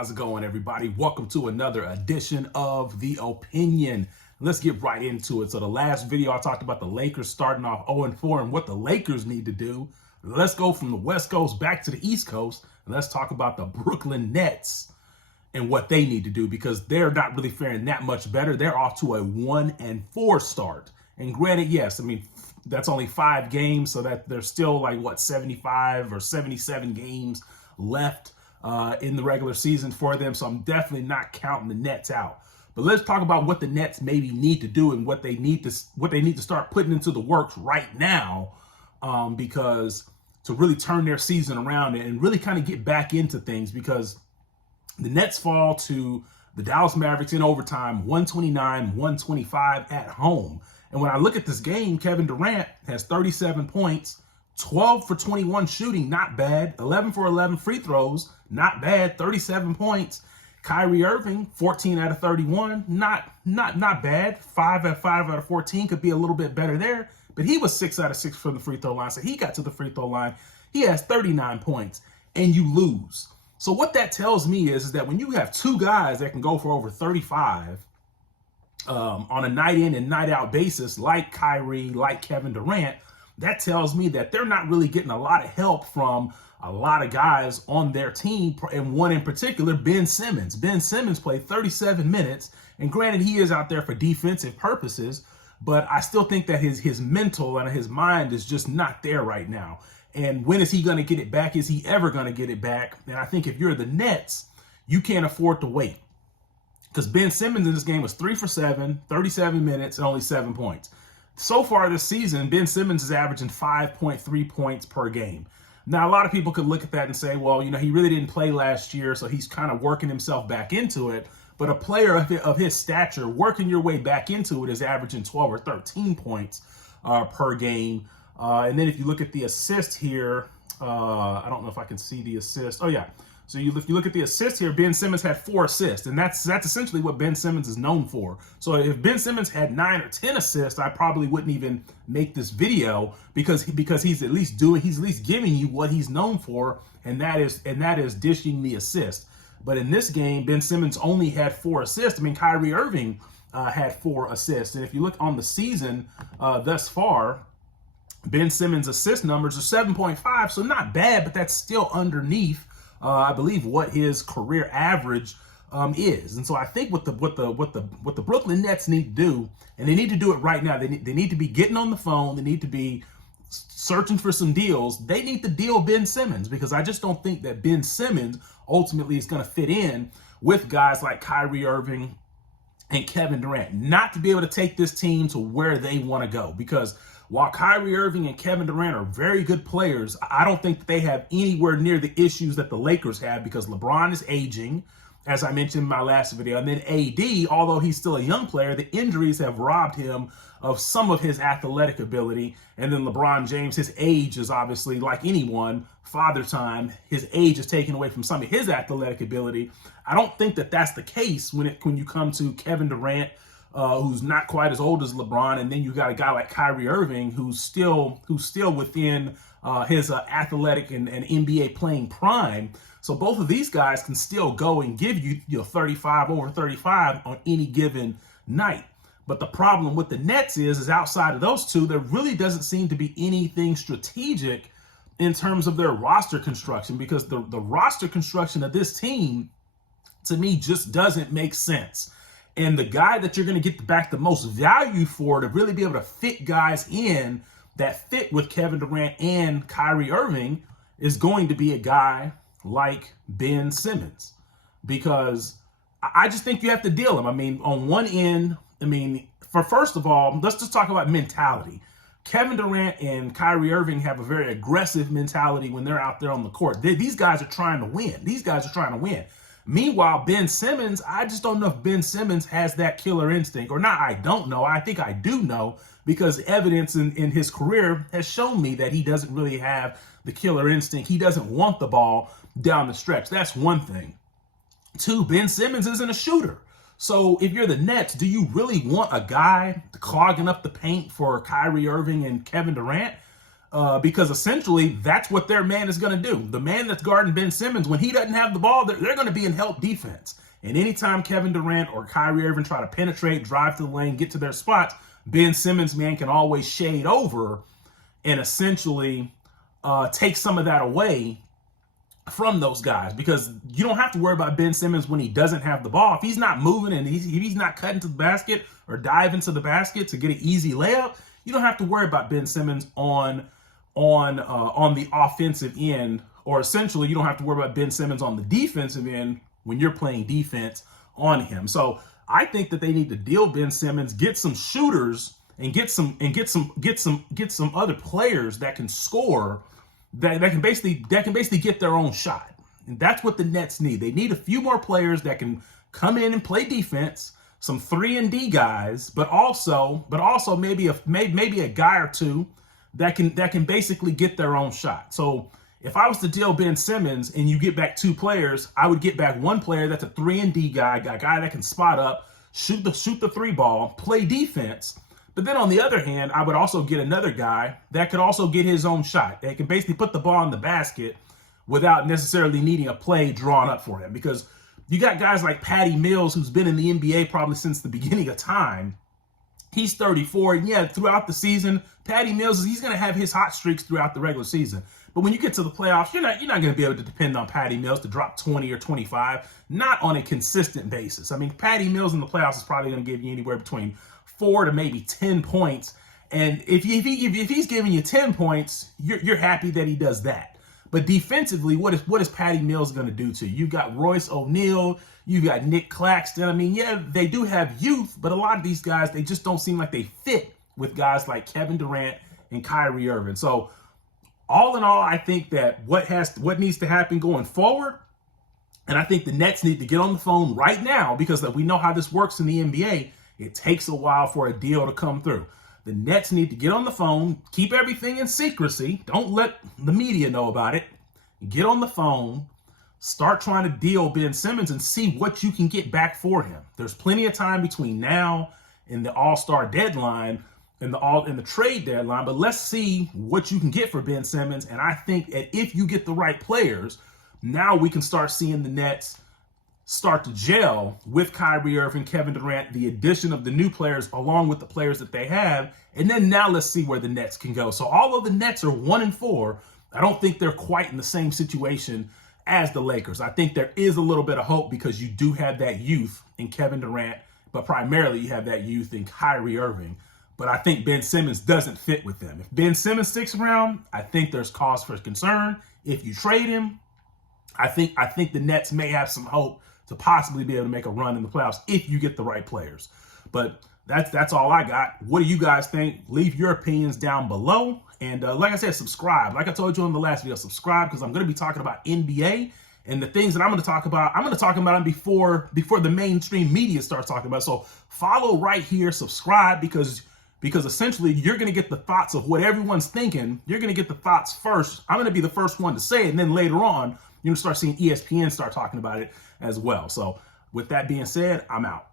How's it going, everybody? Welcome to another edition of The Opinion. Let's get right into it. So the last video, I talked about the Lakers starting off 0-4 and what the Lakers need to do. Let's go from the West Coast back to the East Coast, and let's talk about the Brooklyn Nets and what they need to do, because they're not really faring that much better. They're off to a 1-4 start. And granted, yes, I mean, that's only 5 games, so that there's still like, 75 or 77 games left in the regular season for them. So I'm definitely not counting the Nets out. But let's talk about what the Nets maybe need to do and what they need to start putting into the works right now, because to really turn their season around and really kind of get back into things, because the Nets fall to the Dallas Mavericks in overtime, 129-125 at home. And when I look at this game, Kevin Durant has 37 points, 12 for 21 shooting, not bad. 11 for 11 free throws, not bad. 37 points. Kyrie Irving, 14 out of 31, not bad. 5 out of 14, could be a little bit better there. But he was 6 out of 6 from the free throw line, so he got to the free throw line. He has 39 points, and you lose. So what that tells me is that when you have two guys that can go for over 35 on a night in and night out basis, like Kyrie, like Kevin Durant, that tells me that they're not really getting a lot of help from a lot of guys on their team, and one in particular, Ben Simmons. Ben Simmons played 37 minutes, and granted, he is out there for defensive purposes, but I still think that his mental and his mind is just not there right now. And when is he going to get it back? Is he ever going to get it back? And I think if you're the Nets, you can't afford to wait, because Ben Simmons in this game was 3 for 7, 37 minutes, and only 7 points. So far this season, Ben Simmons is averaging 5.3 points per game. Now, a lot of people could look at that and say, well, you know, he really didn't play last year, so he's kind of working himself back into it. But a player of his stature, working your way back into it, is averaging 12 or 13 points per game. And then if you look at the assist here, I don't know if I can see the assist. Oh, yeah. So if you look at the assists here, Ben Simmons had 4 assists, and that's essentially what Ben Simmons is known for. So if Ben Simmons had 9 or 10 assists, I probably wouldn't even make this video, because he's at least giving you what he's known for, and that is dishing the assist. But in this game, Ben Simmons only had 4 assists. I mean, Kyrie Irving had 4 assists, and if you look on the season thus far, Ben Simmons' assist numbers are 7.5, so not bad, but that's still underneath, I believe, what his career average is. And so I think what the Brooklyn Nets need to do, and they need to do it right now. They need to be getting on the phone. They need to be searching for some deals. They need to deal Ben Simmons, because I just don't think that Ben Simmons ultimately is going to fit in with guys like Kyrie Irving and Kevin Durant, not to be able to take this team to where they want to go. Because while Kyrie Irving and Kevin Durant are very good players, I don't think that they have anywhere near the issues that the Lakers have, because LeBron is aging, as I mentioned in my last video. And then AD, although he's still a young player, the injuries have robbed him of some of his athletic ability. And then LeBron James, his age is obviously, like anyone, father time. His age is taken away from some of his athletic ability. I don't think that that's the case when you come to Kevin Durant, who's not quite as old as LeBron, and then you got a guy like Kyrie Irving, who's still within his athletic and NBA playing prime. So both of these guys can still go and give you 35 over 35 on any given night. But the problem with the Nets is outside of those two, there really doesn't seem to be anything strategic in terms of their roster construction, because the roster construction of this team, to me, just doesn't make sense. And the guy that you're going to get back the most value for, to really be able to fit guys in that fit with Kevin Durant and Kyrie Irving, is going to be a guy like Ben Simmons. Because I just think you have to deal him. I mean, on one end, first of all, let's just talk about mentality. Kevin Durant and Kyrie Irving have a very aggressive mentality when they're out there on the court. These guys are trying to win. Meanwhile, Ben Simmons, I just don't know if Ben Simmons has that killer instinct. Or not, I don't know. I think I do know, because evidence in his career has shown me that he doesn't really have the killer instinct. He doesn't want the ball down the stretch. That's one thing. 2, Ben Simmons isn't a shooter. So if you're the Nets, do you really want a guy clogging up the paint for Kyrie Irving and Kevin Durant? because essentially that's what their man is going to do. The man that's guarding Ben Simmons, when he doesn't have the ball, they're going to be in help defense. And anytime Kevin Durant or Kyrie Irving try to penetrate, drive to the lane, get to their spots, Ben Simmons, man, can always shade over and essentially take some of that away from those guys, because you don't have to worry about Ben Simmons when he doesn't have the ball. If he's not moving and he's not cutting to the basket or diving to the basket to get an easy layup, you don't have to worry about Ben Simmons on the offensive end, or essentially you don't have to worry about Ben Simmons on the defensive end when you're playing defense on him. So I think that they need to deal Ben Simmons, get some shooters, and get some other players that can score, that can basically get their own shot. And that's what the Nets need. They need a few more players that can come in and play defense, some 3-and-D guys, but also maybe a guy or two that can basically get their own shot. So if I was to deal Ben Simmons and you get back 2 players, I would get back 1 player that's a 3-and-D guy, a guy that can spot up, shoot the 3 ball, play defense. But then on the other hand, I would also get another guy that could also get his own shot. They can basically put the ball in the basket without necessarily needing a play drawn up for him. Because you got guys like Patty Mills, who's been in the NBA probably since the beginning of time. He's 34, and yeah, throughout the season, Patty Mills, he's going to have his hot streaks throughout the regular season. But when you get to the playoffs, you're not going to be able to depend on Patty Mills to drop 20 or 25, not on a consistent basis. I mean, Patty Mills in the playoffs is probably going to give you anywhere between 4 to maybe 10 points. And if he's giving you 10 points, you're happy that he does that. But defensively, what is Patty Mills going to do to you? You got Royce O'Neal, you got Nick Claxton. I mean, yeah, they do have youth, but a lot of these guys, they just don't seem like they fit with guys like Kevin Durant and Kyrie Irving. So all in all, I think that what needs to happen going forward, and I think the Nets need to get on the phone right now, because we know how this works in the NBA. It takes a while for a deal to come through. The Nets need to get on the phone, keep everything in secrecy. Don't let the media know about it. Get on the phone, start trying to deal Ben Simmons and see what you can get back for him. There's plenty of time between now and the All-Star deadline and the trade deadline, but let's see what you can get for Ben Simmons. And I think that if you get the right players, now we can start seeing the Nets start to gel with Kyrie Irving, Kevin Durant, the addition of the new players along with the players that they have. And then now let's see where the Nets can go. So although the Nets are 1-4, I don't think they're quite in the same situation as the Lakers. I think there is a little bit of hope because you do have that youth in Kevin Durant, but primarily you have that youth in Kyrie Irving. But I think Ben Simmons doesn't fit with them. If Ben Simmons sticks around, I think there's cause for concern. If you trade him, I think the Nets may have some hope to possibly be able to make a run in the playoffs if you get the right players. But that's all I got. What do you guys think? Leave your opinions down below. And like I said, subscribe. Like I told you in the last video, subscribe, because I'm going to be talking about NBA and the things that I'm going to talk about. I'm going to talk about them before the mainstream media starts talking about it. So follow right here, subscribe, because essentially you're going to get the thoughts of what everyone's thinking. You're going to get the thoughts first. I'm going to be the first one to say it, and then later on, you're going to start seeing ESPN start talking about it as well. So with that being said, I'm out.